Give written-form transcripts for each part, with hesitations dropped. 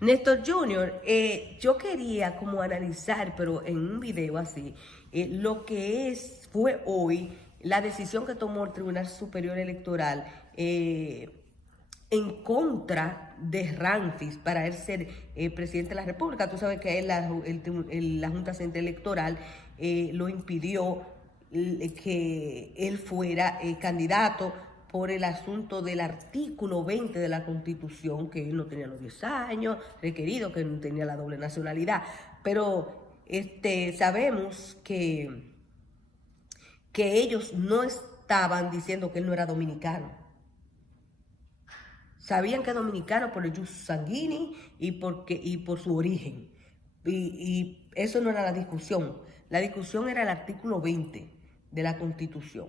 Néstor Junior, yo quería como analizar, pero en un video así, lo que fue hoy la decisión que tomó el Tribunal Superior Electoral en contra de Ramfis para él ser presidente de la República. Tú sabes que la Junta Central Electoral lo impidió que él fuera candidato por el asunto del artículo 20 de la Constitución, que él no tenía los 10 años requerido, que no tenía la doble nacionalidad. Pero sabemos que ellos no estaban diciendo que él no era dominicano. Sabían que es dominicano por el jus sanguini y por su origen. Y eso no era la discusión. La discusión era el artículo 20 de la Constitución.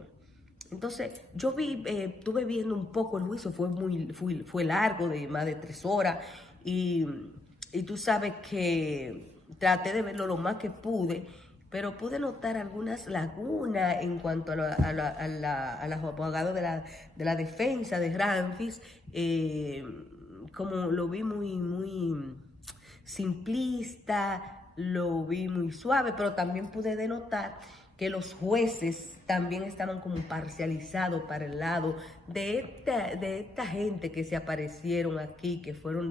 Entonces, yo estuve viendo un poco el juicio, fue largo, de más de 3 horas, y tú sabes que traté de verlo lo más que pude, pero pude notar algunas lagunas en cuanto a los abogados de la defensa de Ramfis, como lo vi muy simplista, lo vi muy suave, pero también pude denotar que los jueces también estaban como parcializados para el lado de esta gente que se aparecieron aquí, que fueron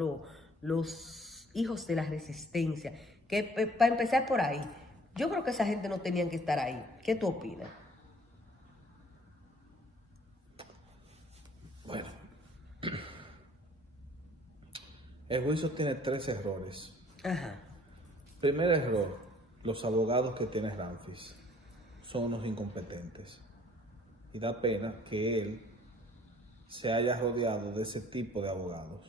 los hijos de la resistencia. Que para empezar por ahí, yo creo que esa gente no tenían que estar ahí. ¿Qué tú opinas? Bueno, el juicio tiene 3 errores. Ajá. Primer error, los abogados que tiene Ramfis son unos incompetentes. Y da pena que él se haya rodeado de ese tipo de abogados.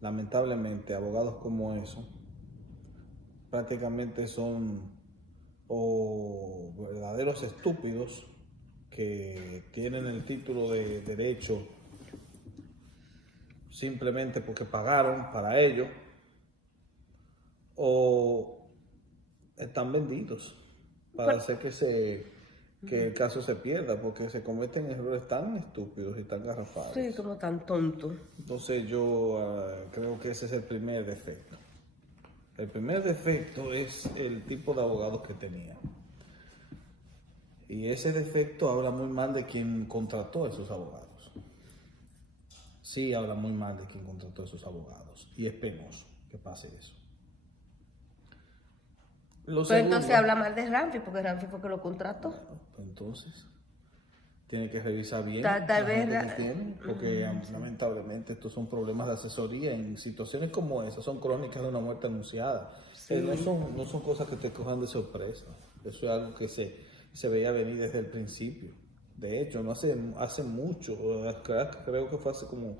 Lamentablemente, abogados como esos prácticamente son o verdaderos estúpidos que tienen el título de derecho simplemente porque pagaron para ello, o están vendidos para hacer que el caso se pierda, porque se cometen errores tan estúpidos y tan garrafales. Sí, como tan tonto. Entonces yo creo que ese es el primer defecto. El primer defecto es el tipo de abogados que tenía. Y ese defecto habla muy mal de quien contrató a esos abogados. Sí, habla muy mal de quien contrató a esos abogados. Y es penoso que pase eso. Pero entonces habla mal de Ramfis, porque Ramfis fue que lo contrató. Entonces, tiene que revisar bien Tal vez porque lamentablemente estos son problemas de asesoría en situaciones como esas, son crónicas de una muerte anunciada. Sí. No son cosas que te cojan de sorpresa. Eso es algo que se veía venir desde el principio. De hecho, no hace mucho, creo que fue hace como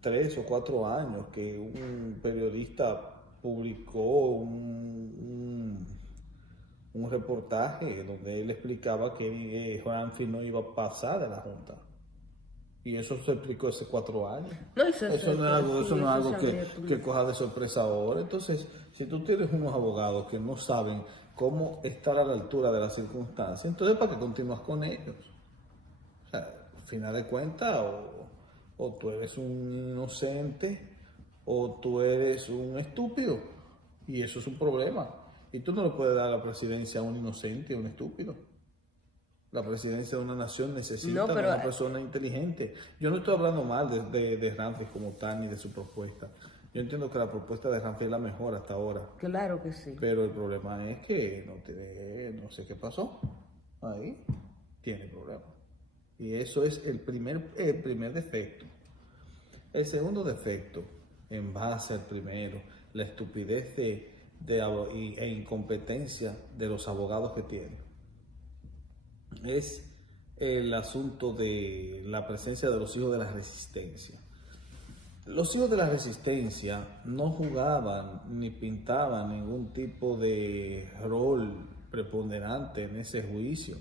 3 o 4 años que un periodista publicó un reportaje donde él explicaba que Ramfis no iba a pasar de la Junta. Y eso se explicó hace 4 años. No, eso no es algo que coja de sorpresa ahora. Entonces, si tú tienes unos abogados que no saben cómo estar a la altura de las circunstancias, entonces ¿para qué continúas con ellos? O sea, al final de cuentas, o tú eres un inocente o tú eres un estúpido. Y eso es un problema. Y tú no le puedes dar la presidencia a un inocente, a un estúpido. La presidencia de una nación necesita de una persona inteligente. Yo no estoy hablando mal de Ramfis como tal ni de su propuesta. Yo entiendo que la propuesta de Ramfis es la mejor hasta ahora. Claro que sí. Pero el problema es que no sé qué pasó. Ahí tiene problema. Y eso es el primer defecto. El segundo defecto, en base al primero, la estupidez e incompetencia de los abogados que tienen, es el asunto de la presencia de los hijos de la resistencia. Los hijos de la resistencia no jugaban ni pintaban ningún tipo de rol preponderante en ese juicio,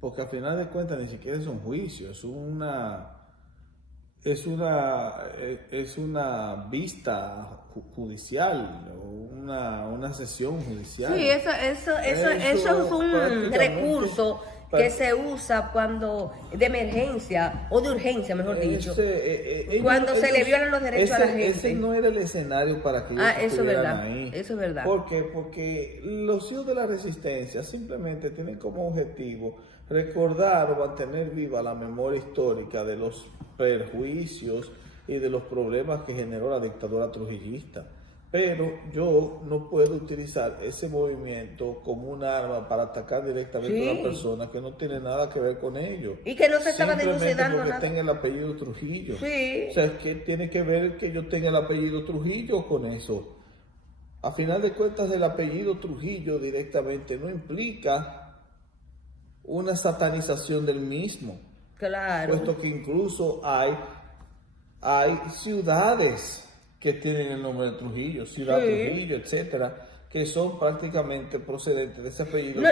porque al final de cuentas ni siquiera es un juicio, es una vista judicial, una sesión judicial. Sí, eso es un recurso que se usa cuando de emergencia o de urgencia, mejor dicho, cuando se le violan los derechos a la gente. Ese no era el escenario para que ellos estuvieran ahí. Eso es verdad. ¿Por qué? Porque los hijos de la resistencia simplemente tienen como objetivo recordar o mantener viva la memoria histórica de los perjuicios y de los problemas que generó la dictadura trujillista. Pero yo no puedo utilizar ese movimiento como un arma para atacar directamente a una persona que no tiene nada que ver con ello. Y que no se estaba denunciando porque nada. Tenga el apellido Trujillo. Sí. O sea, ¿qué tiene que ver que yo tenga el apellido Trujillo con eso? A final de cuentas, el apellido Trujillo directamente no implica una satanización del mismo. Claro. Puesto que incluso hay ciudades que tienen el nombre de Trujillo, Ciudad Trujillo, etcétera, que son prácticamente procedentes de ese apellido.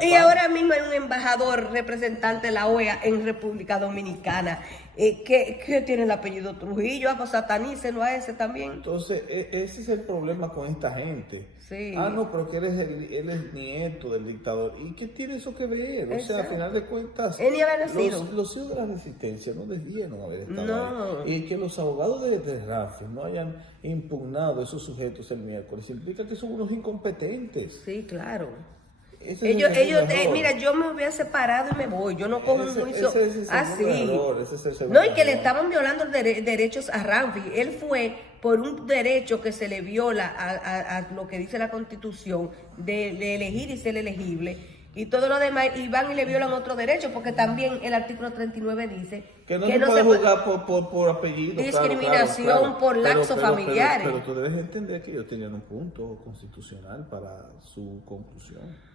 Y ahora mismo hay un embajador representante de la OEA en República Dominicana que tiene el apellido Trujillo. Pues satanícenlo a ese también. Entonces, ese es el problema con esta gente. Sí. No, pero que él es nieto del dictador. ¿Y qué tiene eso que ver? O sea, al final de cuentas, él iba nacido. Los hijos de la resistencia no debieron haber estado no. ahí. Y que los abogados de Rafi no hayan impugnado esos sujetos el miércoles implica que son unos incompetentes. Sí, claro. Ellos mira, yo me hubiera separado y me voy. Yo no cojo un juicio así. No, y que le estaban violando derechos a Ramfi. Él fue por un derecho que se le viola a lo que dice la Constitución de elegir y ser elegible. Y todo lo demás, y van y le violan otro derecho, porque también el artículo 39 dice que no se puede juzgar por apellido. Discriminación por laxos familiares. Pero tú debes entender que ellos tenían un punto constitucional para su conclusión.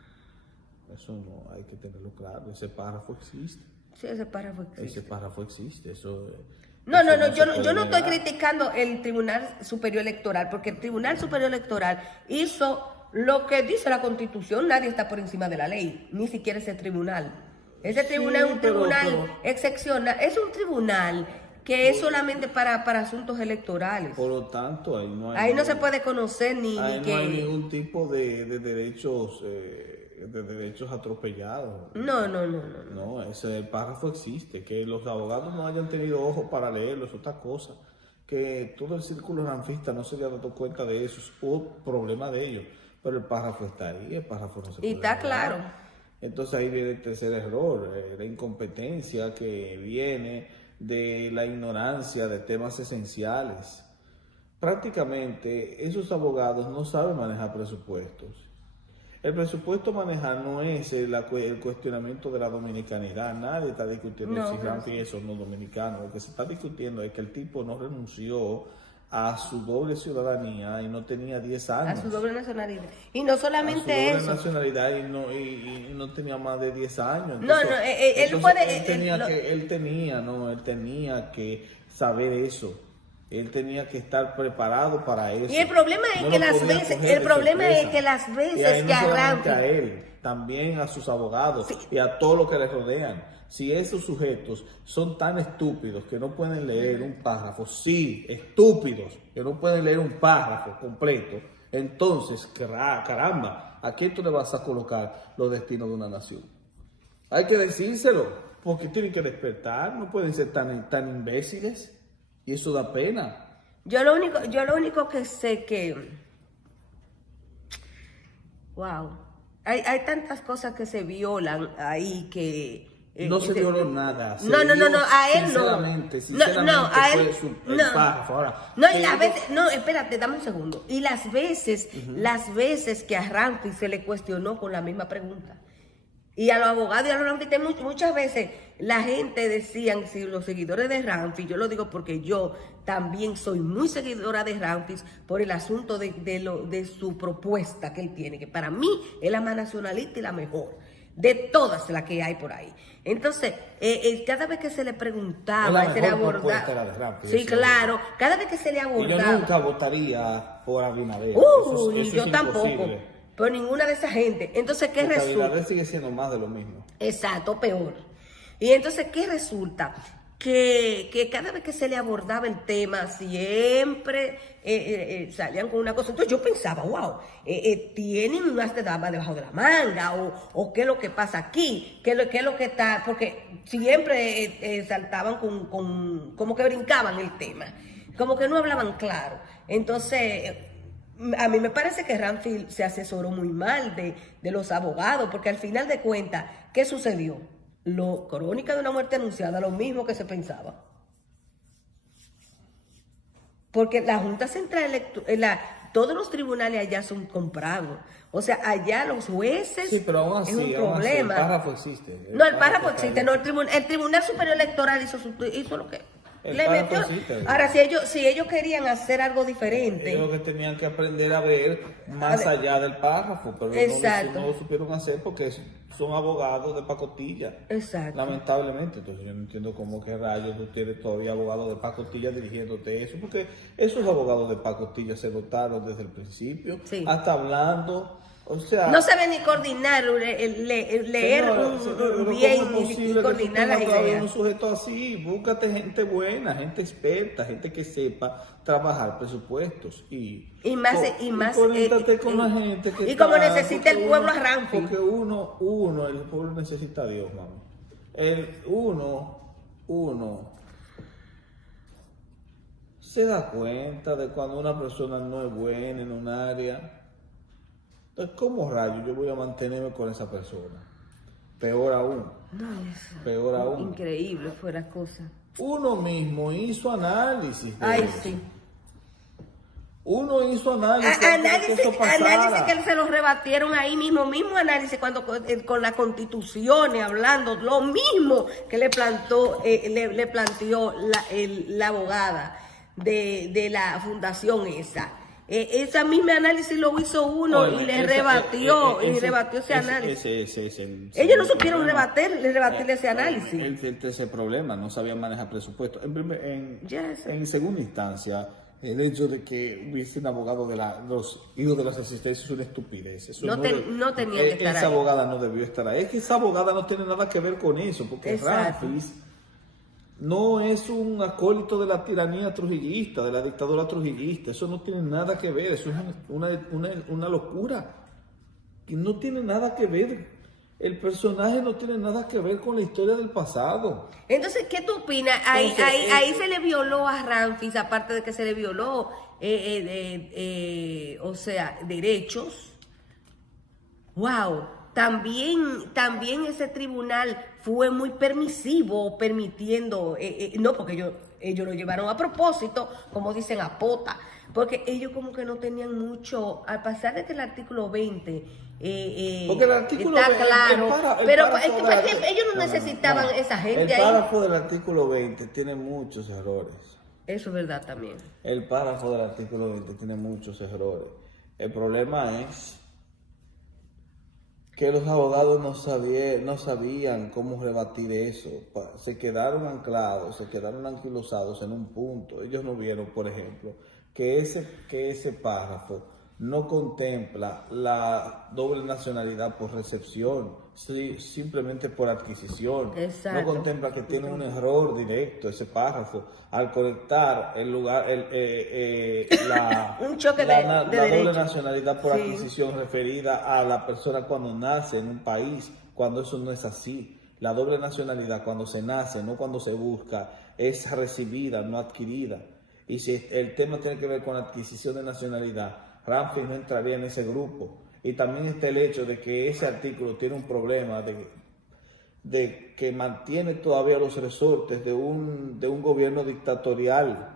Eso no hay que tenerlo claro. Ese párrafo existe. Sí, ese párrafo existe. Yo no estoy criticando el Tribunal Superior Electoral, porque el Tribunal Superior Electoral hizo lo que dice la Constitución. Nadie está por encima de la ley, ni siquiera ese tribunal. Ese tribunal es un tribunal excepcional, es un tribunal que es solamente para asuntos electorales. Por lo tanto, ahí no se puede conocer ni que... no hay ningún tipo de derechos... de derechos atropellados. No, ese párrafo existe. Que los abogados no hayan tenido ojo para leerlo es otra cosa. Que todo el círculo ranfista no se haya dado cuenta de eso es un problema de ellos. Pero el párrafo está ahí, el párrafo no se puede. Y está claro. Entonces ahí viene el tercer error, la incompetencia que viene de la ignorancia de temas esenciales. Prácticamente esos abogados no saben manejar presupuestos. El presupuesto manejar no es el cuestionamiento de la dominicanidad. Nadie está discutiendo si Ramfi es o no dominicano. Lo que se está discutiendo es que el tipo no renunció a su doble ciudadanía y no tenía 10 años. A su doble nacionalidad. Y no solamente eso. A su doble nacionalidad y no tenía más de 10 años. Él tenía que saber eso. Él tenía que estar preparado para eso. Y el problema es que las veces que arrancan a él, también a sus abogados y a todos los que le rodean. Si esos sujetos son tan estúpidos que no pueden leer un párrafo, estúpidos que no pueden leer un párrafo completo, entonces, caramba, ¿a quién tú le vas a colocar los destinos de una nación? Hay que decírselo, porque tienen que despertar, no pueden ser tan imbéciles. Y eso da pena. Yo lo único que sé que... Wow. Hay tantas cosas que se violan ahí que... No se violó nada. No, a él sinceramente, a él fue el párrafo. Ahora, y las veces... No, espérate, dame un segundo. Y las veces que a Ramfi se le cuestionó con la misma pregunta. Y a los abogados y a los ranfistas muchas veces la gente decían, si los seguidores de Ramfi, yo lo digo porque yo también soy muy seguidora de Ramfi por el asunto de su propuesta que él tiene, que para mí es la más nacionalista y la mejor de todas las que hay por ahí. Entonces, cada vez que se le preguntaba, se le abordaba. Sí, claro, cada vez que se le abordaba. Yo nunca votaría por Abinader. Yo tampoco. Por ninguna de esa gente. Entonces, ¿qué resulta? Abinader sigue siendo más de lo mismo. Exacto, peor. Y entonces, ¿qué resulta? que cada vez que se le abordaba el tema siempre salían con una cosa. Entonces yo pensaba, wow, tienen un as de dama debajo de la manga, o qué es lo que pasa aquí, qué es lo que está, porque siempre saltaban como que brincaban el tema, como que no hablaban claro. Entonces, a mí me parece que Ramfield se asesoró muy mal de los abogados, porque al final de cuentas, ¿qué sucedió? Crónica de una muerte anunciada, lo mismo que se pensaba. Porque la Junta Central todos los tribunales allá son comprados. O sea, allá los jueces, sí, pero aún así, es un problema. El párrafo existe. El párrafo existe. No, el Tribunal Superior Electoral hizo lo que le metió. Ahora, si ellos querían hacer algo diferente, ellos lo que tenían que aprender a ver más allá del párrafo, pero no lo supieron hacer porque son abogados de pacotilla. Exacto. Lamentablemente. Entonces yo no entiendo cómo que rayos tú tienes todavía abogados de pacotilla dirigiéndote eso, porque esos abogados de pacotilla se dotaron desde el principio, sí, hasta hablando. O sea, no sabe ni coordinar, leer bien, ni coordinar las ideas. Un sujeto así, búscate gente buena, gente experta, gente que sepa trabajar presupuestos y conéctate con la gente que y como necesita el pueblo a Ramfield. Porque el pueblo necesita a Dios, mami. Uno se da cuenta de cuando una persona no es buena en un área. Entonces, ¿cómo rayos yo voy a mantenerme con esa persona? Peor aún. Peor aún. Increíble fuera cosa. Uno mismo hizo análisis de eso. Sí. Uno hizo análisis. Análisis que se lo rebatieron ahí mismo análisis cuando con la Constitución, hablando lo mismo que le planteó la abogada de la fundación esa. Ese mismo análisis lo hizo uno y le rebatió ese análisis. Ellos no supieron rebatirle ese análisis. Ese problema, no sabían manejar presupuesto. En segunda instancia, el hecho de que hubiesen abogado de los hijos de las asistencias es una estupidez. Eso no tenía que estar ahí. Esa abogada no debió estar ahí. Es que esa abogada no tiene nada que ver con eso, porque Ramfield no es un acólito de la tiranía trujillista, de la dictadura trujillista. Eso no tiene nada que ver. Eso es una locura. Y no tiene nada que ver. El personaje no tiene nada que ver con la historia del pasado. Entonces, ¿qué tú opinas? Ahí se le violó a Ramfield, aparte de que se le violó, derechos. ¡Wow! También ese tribunal fue muy permisivo, permitiendo, no, porque ellos lo llevaron a propósito, como dicen, a pota, porque ellos como que no tenían mucho, a pesar de que el artículo 20 porque el artículo está 20, claro, pero ellos no necesitaban esa gente ahí. El párrafo del artículo 20 tiene muchos errores. Eso es verdad también. El párrafo del artículo 20 tiene muchos errores. El problema es que los abogados no sabían cómo rebatir eso. Se quedaron anclados, se quedaron anquilosados en un punto. Ellos no vieron, por ejemplo, que ese párrafo no contempla la doble nacionalidad por recepción, simplemente por adquisición. Exacto. No contempla que tiene un error directo ese párrafo al conectar la doble nacionalidad por adquisición referida a la persona cuando nace en un país, cuando eso no es así. La doble nacionalidad cuando se nace, no cuando se busca, es recibida, no adquirida. Y si el tema tiene que ver con adquisición de nacionalidad, Ramfield no entraría en ese grupo. Y también está el hecho de que ese artículo tiene un problema de que mantiene todavía los resortes de un gobierno dictatorial,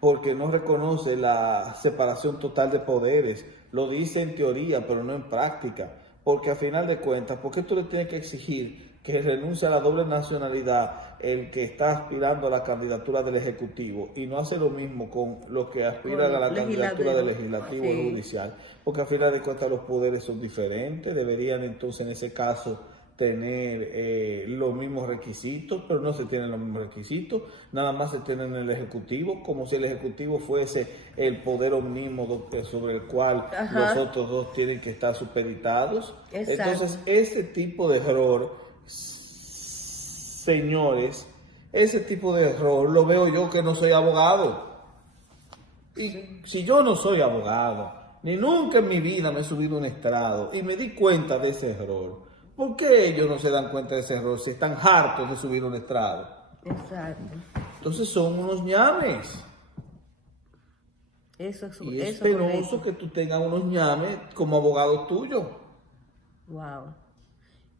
porque no reconoce la separación total de poderes. Lo dice en teoría, pero no en práctica. Porque a final de cuentas, ¿por qué tú le tienes que exigir que renuncie a la doble nacionalidad el que está aspirando a la candidatura del Ejecutivo y no hace lo mismo con los que aspiran a la candidatura del Legislativo o Judicial? Porque a final de cuentas los poderes son diferentes, deberían entonces en ese caso tener los mismos requisitos, pero no se tienen los mismos requisitos, nada más se tienen en el Ejecutivo, como si el Ejecutivo fuese el poder omnímodo sobre el cual los otros dos tienen que estar supeditados. Exacto. Entonces ese tipo de error, señores, ese tipo de error lo veo yo que no soy abogado. Y si yo no soy abogado, ni nunca en mi vida me he subido a un estrado y me di cuenta de ese error, ¿por qué ellos no se dan cuenta de ese error si están hartos de subir a un estrado? Exacto. Entonces son unos ñames. Y es penoso que tú tengas unos ñames como abogados tuyos. Wow.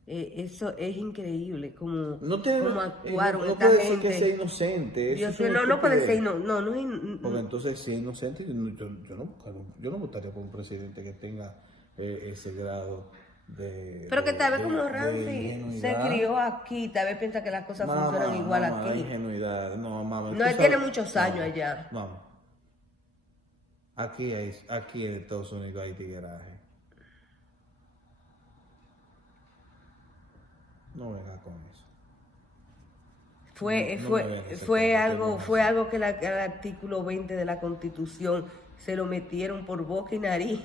Eso es increíble, como actuaron no esta puede gente. Ser que sea inocente. Dios, no puede ser, no es porque entonces si es inocente, yo no votaría por un presidente que tenga ese grado de... Pero que tal vez como Ramfi se crió aquí, tal vez piensa que las cosas funcionan igual aquí. Ingenuidad, no, él tiene muchos años allá. Vamos. Aquí en Estados Unidos hay tigueraje. No venga con eso. Fue algo que el artículo 20 de la Constitución se lo metieron por boca y nariz.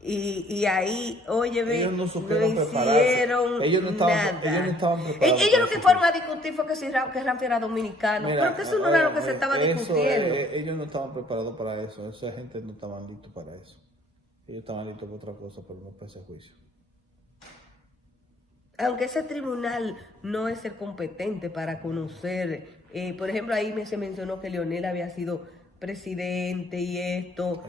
Y ahí, óyeme, ellos no hicieron ellos no estaban preparados. Ellos lo que fueron a discutir fue que Ramfi era dominicano. Mira, pero que eso no era lo que se estaba discutiendo. Ellos no estaban preparados para eso. Esa gente no estaban listos para eso. Ellos estaban listos para otra cosa, pero no para ese juicio. Aunque ese tribunal no es el competente para conocer, por ejemplo, ahí se mencionó que Leonel había sido presidente y esto,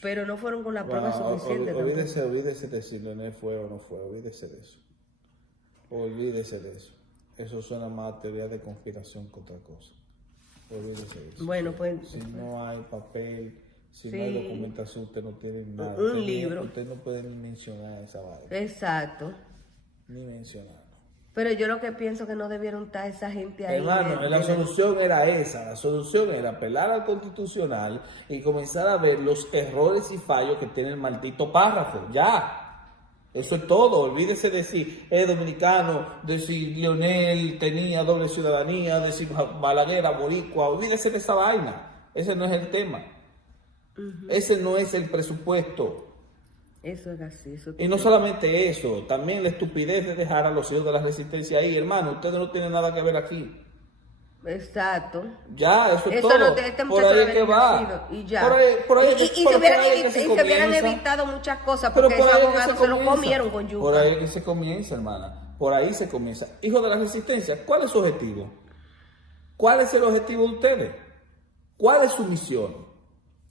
pero no fueron con la prueba suficiente. Olvídese de si Leonel fue o no fue, olvídese de eso. Olvídese de eso. Eso suena más a teoría de conspiración que otra cosa. Olvídese de eso. Bueno, pues... Si no hay papel, si no hay documentación, usted no tiene nada. Un libro. Usted no puede ni mencionar esa vaina. Exacto. Ni mencionarlo. Pero yo lo que pienso que no debieron estar esa gente ahí. Hermano, la solución era esa. La solución era apelar al Constitucional y comenzar a ver los errores y fallos que tiene el maldito párrafo. Ya. Eso es todo. Olvídese de si es dominicano, de si Leonel tenía doble ciudadanía, de si Balaguer era boricua. Olvídese de esa vaina. Ese no es el tema. Ese no es el presupuesto. Eso es así. Y no solamente eso, también la estupidez de dejar a los hijos de la resistencia ahí. Hermano, ustedes no tienen nada que ver aquí. Exacto. Ya, eso es todo. Por ahí es que va. Y ya. Y se hubieran evitado muchas cosas porque esos abogados se lo comieron con yuca. Por ahí es que se comienza, hermana. Por ahí se comienza. Hijos de la resistencia, ¿cuál es su objetivo? ¿Cuál es el objetivo de ustedes? ¿Cuál es su misión?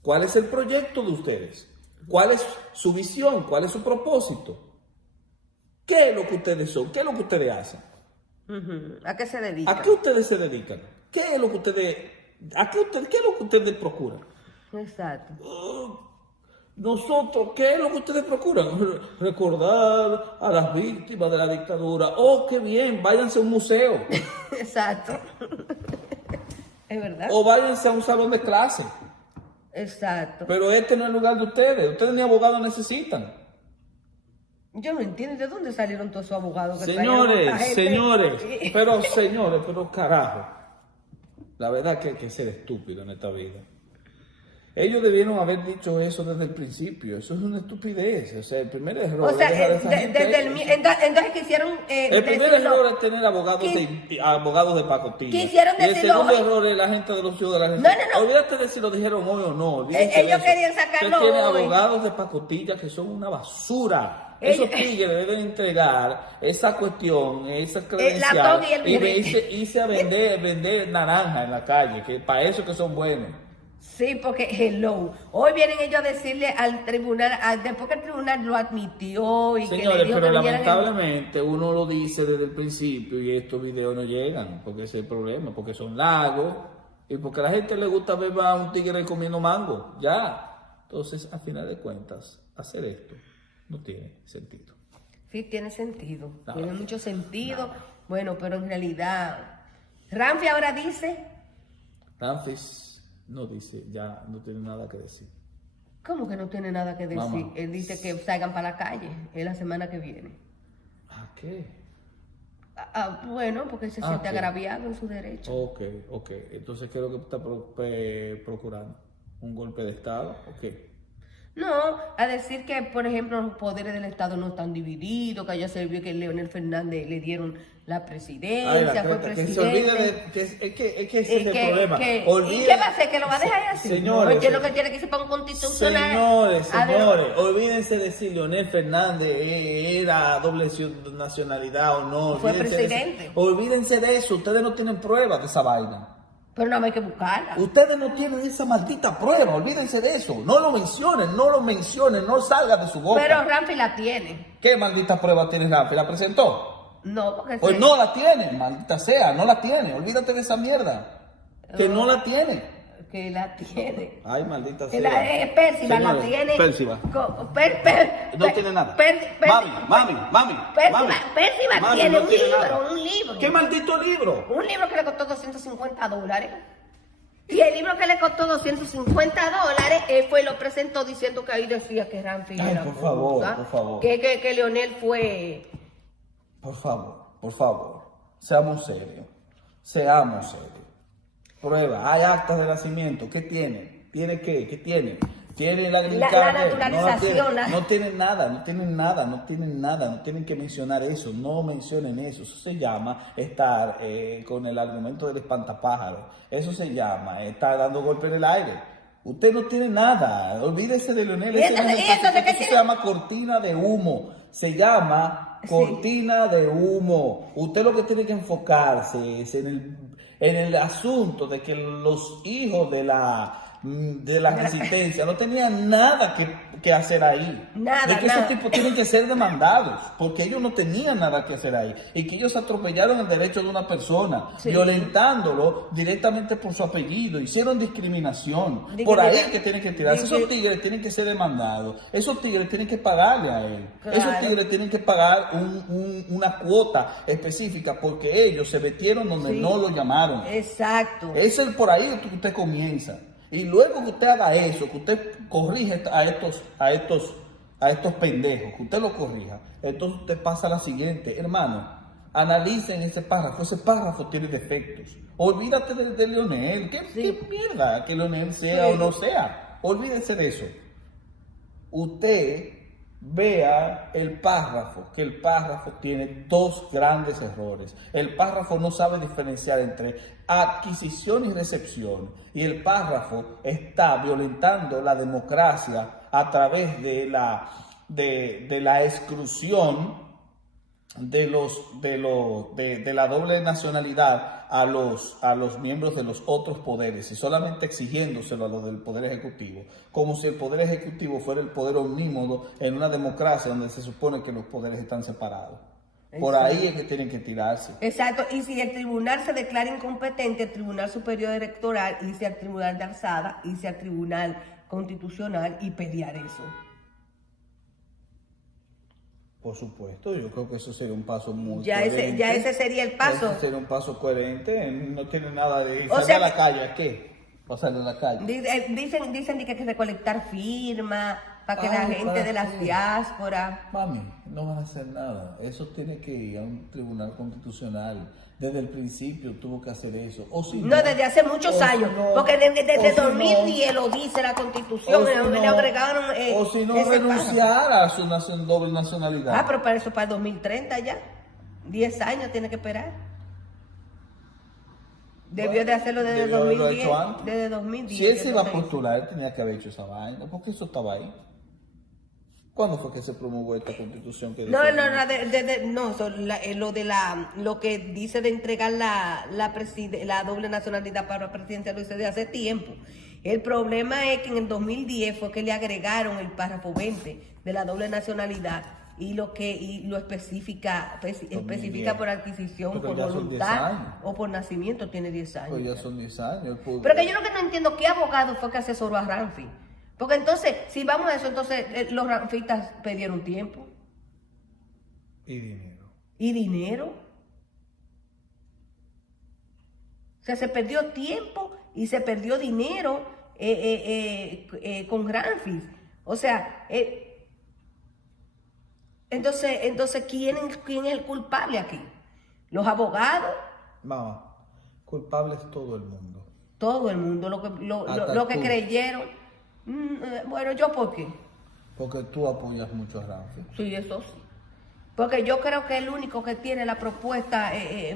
¿Cuál es el proyecto de ustedes? ¿Cuál es su visión? ¿Cuál es su propósito? ¿Qué es lo que ustedes son? ¿Qué es lo que ustedes hacen? ¿A qué se dedican? ¿A qué ustedes se dedican? ¿Qué es lo que ustedes procuran? Exacto. Nosotros, ¿qué es lo que ustedes procuran? Recordar a las víctimas de la dictadura. ¡Oh, qué bien! Váyanse a un museo. Exacto. Es verdad. O váyanse a un salón de clase. Exacto. Pero este no es el lugar de ustedes. Ustedes ni abogados necesitan. Yo no entiendo de dónde salieron todos esos abogados que pero carajo. La verdad que hay que ser estúpido en esta vida. Ellos debieron haber dicho eso desde el principio. Eso es una estupidez. O sea, el primer error es entonces quisieron el primer error es tener abogados de pacotilla. Quisieron y el segundo error es la gente de los ciudadanos. No. Olvídate de si lo dijeron hoy o no. Ellos querían sacarlo hoy. Tiene hoy. abogados de pacotilla que son una basura. Esos tigres deben entregar esa cuestión, esa credencial y irse a vender naranja en la calle, que para eso que son buenos. Sí, porque hoy vienen ellos a decirle al tribunal, después que el tribunal lo admitió y señores, que le dijo pero que lamentablemente uno lo dice desde el principio y estos videos no llegan, porque ese es el problema, porque son largos y porque a la gente le gusta ver a un tigre comiendo mango, ya. Entonces, a final de cuentas, hacer esto no tiene sentido. Sí, tiene sentido, tiene mucho sentido. Bueno, pero en realidad, Ramfi ahora dice... Ramfi no dice, ya no tiene nada que decir. ¿Cómo que no tiene nada que decir? Mamá. Él dice que salgan para la calle la semana que viene. ¿A qué? Bueno, porque se siente agraviado en su derecho. Ok. Entonces, ¿qué es lo que está procurando? ¿Un golpe de Estado? ¿O qué? No, a decir que, por ejemplo, los poderes del Estado no están divididos, que allá se vio que Leonel Fernández le dieron la presidencia, fue presidente. Que se olvide de que ese es el problema. ¿Y qué va a hacer? ¿Que lo va a dejar así? Señores, no, lo que quiere que se ponga constitucional. Señores, olvídense de si Leonel Fernández era doble nacionalidad o no. Fue presidente. Olvídense de eso, ustedes no tienen pruebas de esa vaina. Pero no hay que buscarla. Ustedes no tienen esa maldita prueba, olvídense de eso. No lo mencionen, no salga de su boca. Pero Ramfi la tiene. ¿Qué maldita prueba tiene Ramfi? ¿La presentó? No, porque... Pues no la tiene, maldita sea, no la tiene. Olvídate de esa mierda. Que no la tiene. Que la tiene. Ay, maldita sea. Percival la tiene. Percival. No tiene nada. Mami. Percival tiene un libro. ¿Qué maldito libro? Un libro que le costó $250. Y el libro que le costó $250, fue lo presentó diciendo que ahí decía que Ramfi era por favor. Que Leonel fue... Por favor. Seamos serios. Prueba, hay actas de nacimiento. ¿Qué tiene? ¿Tiene qué? ¿Qué tiene? ¿Tiene la green card? La naturalización. No tienen nada, no tienen que mencionar eso, no mencionen eso. Eso se llama estar con el argumento del espantapájaro. Eso se llama estar dando golpe en el aire. Usted no tiene nada, olvídese de Leonel. Eso se llama cortina de humo. Se llama cortina de humo. Usted lo que tiene que enfocarse es en el asunto de que los hijos de la resistencia no tenían nada que hacer ahí. De que esos tipos tienen que ser demandados, porque ellos no tenían nada que hacer ahí. Y que ellos atropellaron el derecho de una persona, violentándolo directamente por su apellido. Hicieron discriminación. Por ahí es que tienen que tirarse. Esos tigres tienen que ser demandados. Esos tigres tienen que pagarle a él. Claro. Esos tigres tienen que pagar una cuota específica, porque ellos se metieron donde no lo llamaron. Exacto. Es por ahí que usted comienza. Y luego que usted haga eso, que usted corrija a estos pendejos, que usted los corrija, entonces usted pasa a la siguiente. Hermano, analicen ese párrafo tiene defectos. Olvídate de Leonel, ¿qué mierda que Leonel sea o no sea? Olvídese de eso. Usted vea el párrafo, que el párrafo tiene dos grandes errores. El párrafo no sabe diferenciar entre adquisición y recepción, y el párrafo está violentando la democracia a través de la exclusión de la doble nacionalidad a los miembros de los otros poderes, y solamente exigiéndoselo a los del Poder Ejecutivo, como si el Poder Ejecutivo fuera el poder omnímodo en una democracia donde se supone que los poderes están separados. Por ahí es que tienen que tirarse. Exacto, y si el tribunal se declara incompetente, el Tribunal Superior Electoral irse al Tribunal de Alzada, irse al Tribunal Constitucional y pelear eso. Por supuesto, yo creo que eso sería un paso muy coherente. Ese sería el paso. Ese sería un paso coherente, no tiene nada de salir a la calle, ¿a qué? O salir a la calle. Dicen que hay que recolectar firmas para que la gente de las diásporas... Mami, no van a hacer nada. Eso tiene que ir a un tribunal constitucional. Desde el principio tuvo que hacer eso. O si no, desde hace muchos años. Porque desde 2010 lo dice la Constitución. Le agregaron... o si no, renunciara a su doble nacionalidad. Pero para eso, para 2030 ya. 10 años tiene que esperar. Debió de hacerlo desde 2010. Desde 2010. Si él se iba a postular, él tenía que haber hecho esa vaina. Porque eso estaba ahí. ¿Cuándo fue que se promulgó esta constitución? Que lo que dice de entregar la doble nacionalidad para la presidencia lo hice de hace tiempo. El problema es que en el 2010 fue que le agregaron el párrafo 20 de la doble nacionalidad y lo especifica por adquisición, por voluntad o por nacimiento, tiene 10 años. Pues ya son 10 años. Pero que yo lo que no entiendo, ¿qué abogado fue que asesoró a Ramfi? Porque entonces, si vamos a eso, entonces los ranfistas perdieron tiempo. Y dinero. O sea, se perdió tiempo y se perdió dinero con Ramfi. O sea, entonces ¿quién es el culpable aquí? ¿Los abogados? Mamá, culpable es todo el mundo. Todo el mundo, lo que creyeron. Bueno, ¿yo por qué? Porque tú apoyas mucho a Ramfi. Sí, eso sí. Porque yo creo que es el único que tiene la propuesta que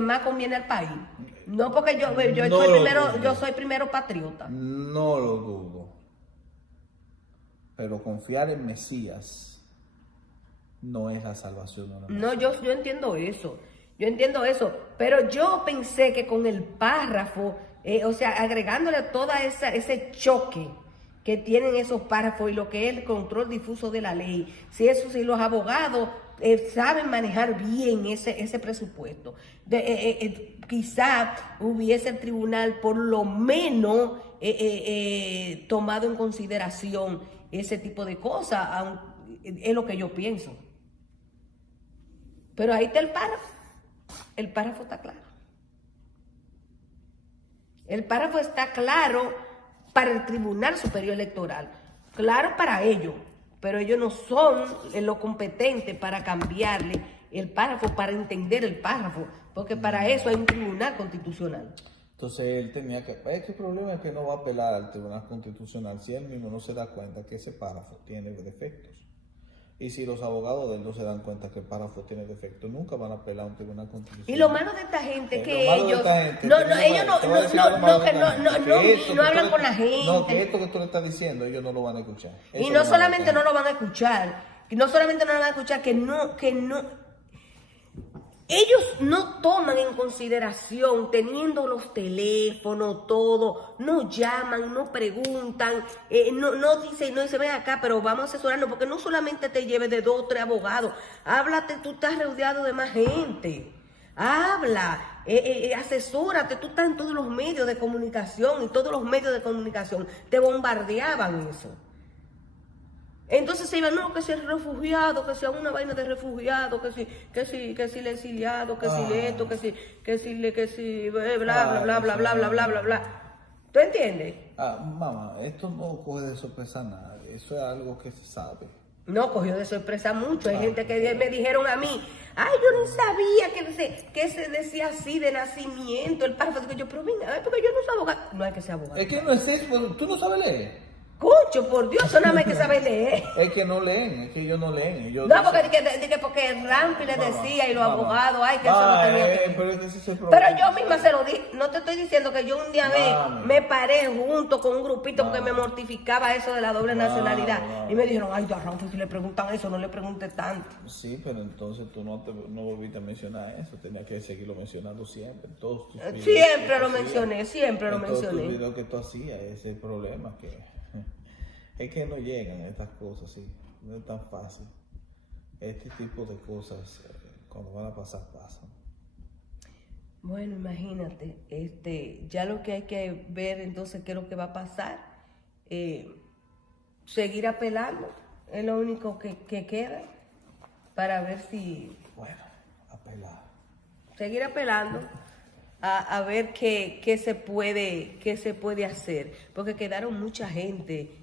más conviene al país. No porque yo soy primero patriota. No lo dudo. Pero confiar en Mesías no es la salvación de una No, yo entiendo eso. Yo entiendo eso. Pero yo pensé que con el párrafo, o sea, agregándole toda ese choque que tienen esos párrafos y lo que es el control difuso de la ley, si los abogados saben manejar bien ese presupuesto, quizá hubiese el tribunal por lo menos tomado en consideración ese tipo de cosas, es lo que yo pienso. Pero ahí está el párrafo. El párrafo está claro. El párrafo está claro para el Tribunal Superior Electoral. Claro para ellos, pero ellos no son lo competente para cambiarle el párrafo, para entender el párrafo, porque para eso hay un Tribunal Constitucional. Entonces él tenía que... El problema es que no va a apelar al Tribunal Constitucional si él mismo no se da cuenta que ese párrafo tiene defectos. Y si los abogados de él no se dan cuenta que el párrafo tiene defectos, nunca van a apelar a un Tribunal Constitucional. Y lo malo de esta gente es que ellos no hablan con la gente. No, que esto que tú le estás diciendo, ellos no lo van a escuchar. Y no solamente no lo van a escuchar, que ellos no toman en consideración, teniendo los teléfonos, todo, no llaman, no preguntan, no dicen, ven acá, pero vamos a asesorarnos, porque no solamente te lleves de 2 o 3 abogados, háblate, tú estás rodeado de más gente, habla, asesórate, tú estás en todos los medios de comunicación, y todos los medios de comunicación te bombardeaban eso. Entonces se iban, no, que si el refugiado, que sea una vaina de refugiado, que si el exiliado, que si esto, que si, bla, bla, bla, bla, bla, bla, bla, bla, bla. ¿Tú entiendes? Mamá, esto no coge de sorpresa a nadie, eso es algo que se sabe. No, cogió de sorpresa mucho. Hay gente que me dijeron a mí, ay, yo no sabía que se decía así de nacimiento, el párrafo. Digo yo, pero venga, porque yo no soy abogado. No hay que ser abogado. Es que no es eso, tú no sabes leer. Concho, por Dios, eso nada más hay que saber leer. Es que no leen, es que ellos no leen. No, porque Ramfi le decía y los abogados, ay, que eso no tenía que... Pero yo misma se lo dije, no te estoy diciendo que yo un día me paré junto con un grupito porque me mortificaba eso de la doble nacionalidad. Y me dijeron, ay, a Ramfi si le preguntan eso, no le pregunte tanto. Sí, pero entonces tú no volviste a mencionar eso, tenías que seguirlo mencionando siempre. Todos tus videos siempre lo mencioné, siempre lo mencioné. Todos tus videos que tú hacías, ese es el problema que... Es que no llegan a estas cosas, sí, no es tan fácil. Este tipo de cosas, cuando van a pasar, pasan. Bueno, imagínate, ya lo que hay que ver entonces qué es lo que va a pasar. Seguir apelando, es lo único que queda para ver si... Bueno, apelar. Seguir apelando a ver qué se puede hacer, porque quedaron mucha gente...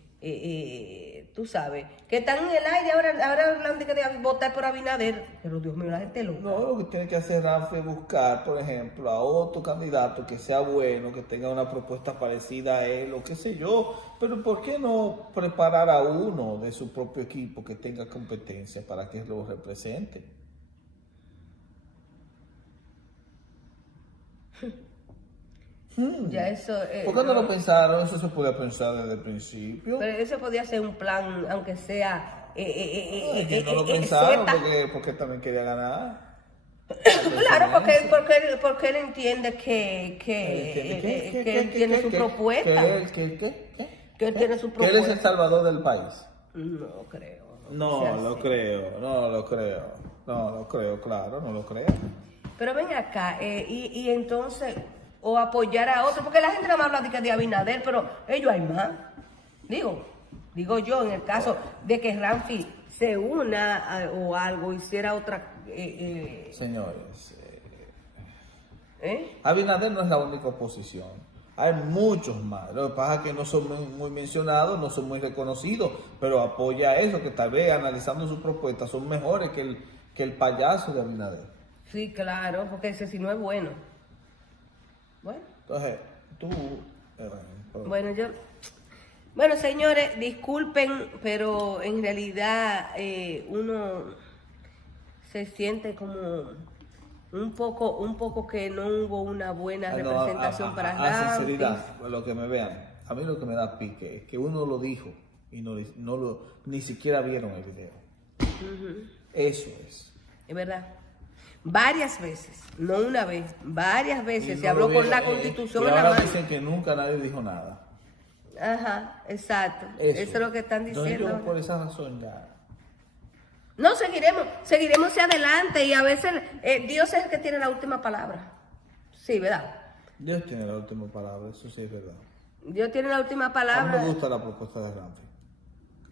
tú sabes, que están en el aire, ahora hablan de que de votar por Abinader, pero Dios mío, la gente loca. No, lo que tiene que hacer Ramfi es buscar, por ejemplo, a otro candidato que sea bueno, que tenga una propuesta parecida a él, o qué sé yo, pero ¿por qué no preparar a uno de su propio equipo que tenga competencia para que lo represente? Ya eso... ¿Por qué no lo pensaron? Eso se podía pensar desde el principio. Pero eso podía ser un plan, aunque sea... no lo pensaron porque también quería ganar. Claro, porque él entiende que él tiene su propuesta. Que él tiene su propuesta. Que él es el salvador del país. No creo. No lo creo, claro, no lo creo. Pero ven acá, y entonces... o apoyar a otro, porque la gente no me habla de Abinader, pero ellos hay más. Digo yo, en el caso de que Ramfi se una o algo, hiciera otra... Señores, Abinader no es la única oposición. Hay muchos más. Lo que pasa es que no son muy mencionados, no son muy reconocidos, pero apoya eso, que tal vez analizando sus propuestas son mejores que el payaso de Abinader. Sí, claro, porque ese sí no es bueno. Bueno. Entonces, tú Bueno, señores, disculpen, pero en realidad uno se siente como un poco que no hubo una buena representación para Ramfis. Sinceridad, lo que me vean, a mí lo que me da pique es que uno lo dijo y ni siquiera vieron el video. Eso es. Es verdad. Varias veces, no una vez, varias veces se habló con la Constitución en la mano. Dicen que nunca nadie dijo nada. Ajá, exacto. Eso es lo que están diciendo. Yo por esa razón ya. No, seguiremos hacia adelante y a veces Dios es el que tiene la última palabra. Sí, ¿verdad? Dios tiene la última palabra, eso sí es verdad. Dios tiene la última palabra. A mí me gusta la propuesta de Ramfis.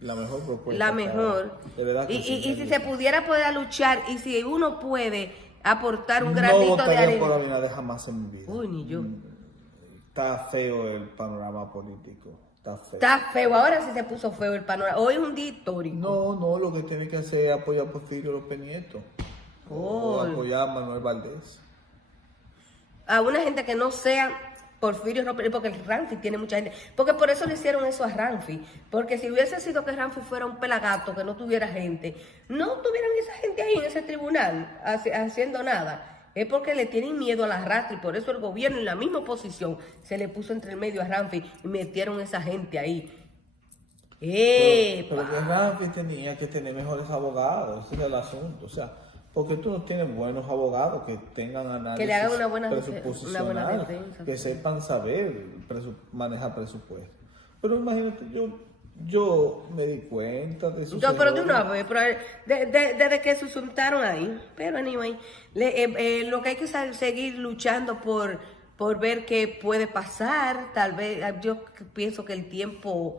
La mejor propuesta. La mejor. De verdad que y si se pudiera poder luchar y si uno puede aportar un granito de arena. No votaría por Abinader jamás en mi vida. Uy, ni yo. Está feo el panorama político. Está feo. Ahora sí se puso feo el panorama. Hoy es un día histórico. No, lo que tiene que hacer es apoyar a Porfirio López Nieto. O apoyar a Manuel Valdés. A una gente que no sea Porfirio López, porque el Ramfis tiene mucha gente. Porque por eso le hicieron eso a Ramfis. Porque si hubiese sido que Ramfis fuera un pelagato, que no tuviera gente, no tuvieran esa gente ahí en ese tribunal haciendo nada. Es porque le tienen miedo al arrastre y por eso el gobierno en la misma oposición se le puso entre el medio a Ramfis y metieron esa gente ahí. Pero que Ramfis tenía que tener mejores abogados, ese es el asunto. O sea, porque tú no tienes buenos abogados que tengan análisis, que le hagan una buena defensa, que sepan saber manejar presupuesto. Pero imagínate, yo me di cuenta de eso. Pero de una vez, desde que se sentaron ahí. Pero anyway, lo que hay que seguir luchando por ver qué puede pasar. Tal vez, yo pienso que el tiempo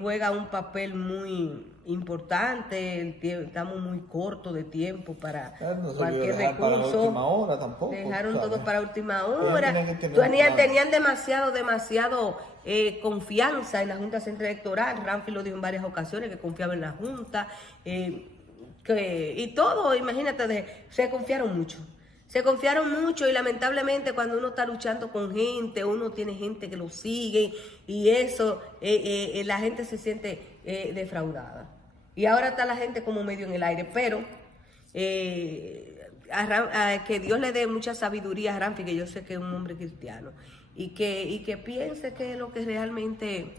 juega un papel muy importante. Estamos muy cortos de tiempo para cualquier recurso. Para la última hora tampoco. Dejaron todo para última hora. Tenían demasiado confianza en la Junta Central Electoral. Ramfis lo dijo en varias ocasiones que confiaba en la Junta. Y todo, imagínate, se confiaron mucho. Se confiaron mucho y lamentablemente cuando uno está luchando con gente, uno tiene gente que lo sigue y eso, la gente se siente defraudada. Y ahora está la gente como medio en el aire, pero que Dios le dé mucha sabiduría a Ramfis, que yo sé que es un hombre cristiano, y que piense qué es lo que realmente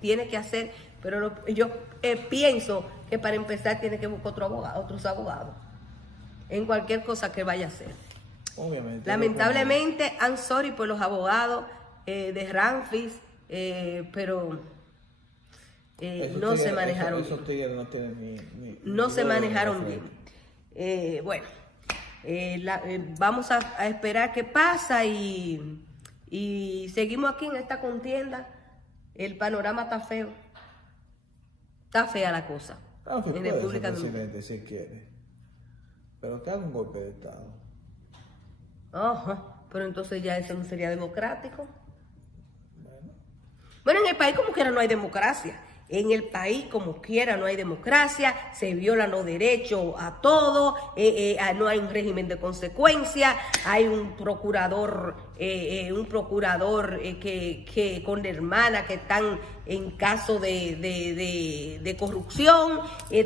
tiene que hacer. Pero yo pienso que para empezar tiene que buscar otros abogados en cualquier cosa que vaya a hacer. Obviamente. Lamentablemente, I'm sorry por los abogados de Ramfis, pero no se manejaron bien. Esos tigres no tienen no se manejaron bien. Bueno, vamos a esperar qué pasa y seguimos aquí en esta contienda. El panorama está feo. Está fea la cosa. En República Dominicana. Si quiere. Pero que haga un golpe de Estado. Ajá. Pero entonces ya eso no sería democrático. Bueno, en el país como quiera no hay democracia. En el país como quiera no hay democracia, se violan los derechos a todos, no hay un régimen de consecuencia, hay un procurador que con la hermana que están en caso de corrupción,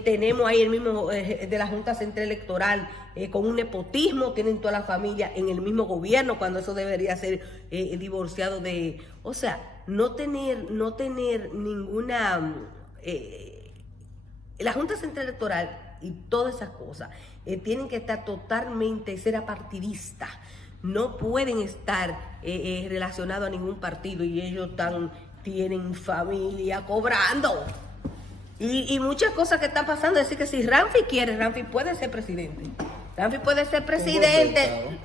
tenemos ahí el mismo de la Junta Central Electoral con un nepotismo, tienen toda la familia en el mismo gobierno cuando eso debería ser divorciado de, o sea, no tener ninguna la Junta Central Electoral y todas esas cosas tienen que estar totalmente ser apartidistas, no pueden estar relacionados a ningún partido y ellos tienen familia cobrando y muchas cosas que están pasando. Así que si Ramfis quiere, Ramfis puede ser presidente. Ramfis puede ser presidente.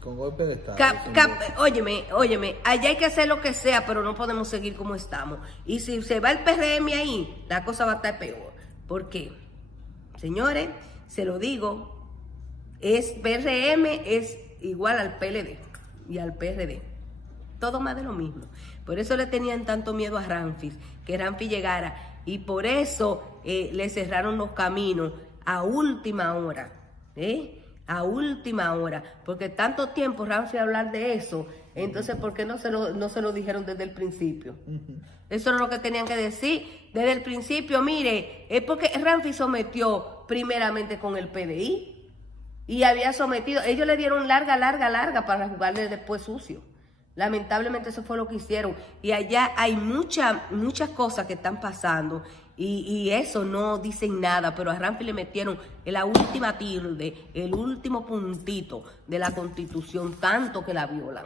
Con golpe de Estado. Óyeme, allá hay que hacer lo que sea, pero no podemos seguir como estamos. Y si se va el PRM ahí, la cosa va a estar peor. ¿Por qué? Señores, se lo digo, PRM es igual al PLD y al PRD. Todo más de lo mismo. Por eso le tenían tanto miedo a Ramfis, que Ramfis llegara. Y por eso le cerraron los caminos a última hora. a última hora, porque tanto tiempo Ramfi hablar de eso, entonces ¿por qué no se lo dijeron desde el principio? Eso es lo que tenían que decir desde el principio. Mire, es porque Ramfi sometió primeramente con el PDI y había sometido, ellos le dieron larga para jugarle después sucio. Lamentablemente eso fue lo que hicieron, y allá hay muchas cosas que están pasando. Y eso no dicen nada, pero a Ramfi le metieron la última tilde, el último puntito de la Constitución, tanto que la violan.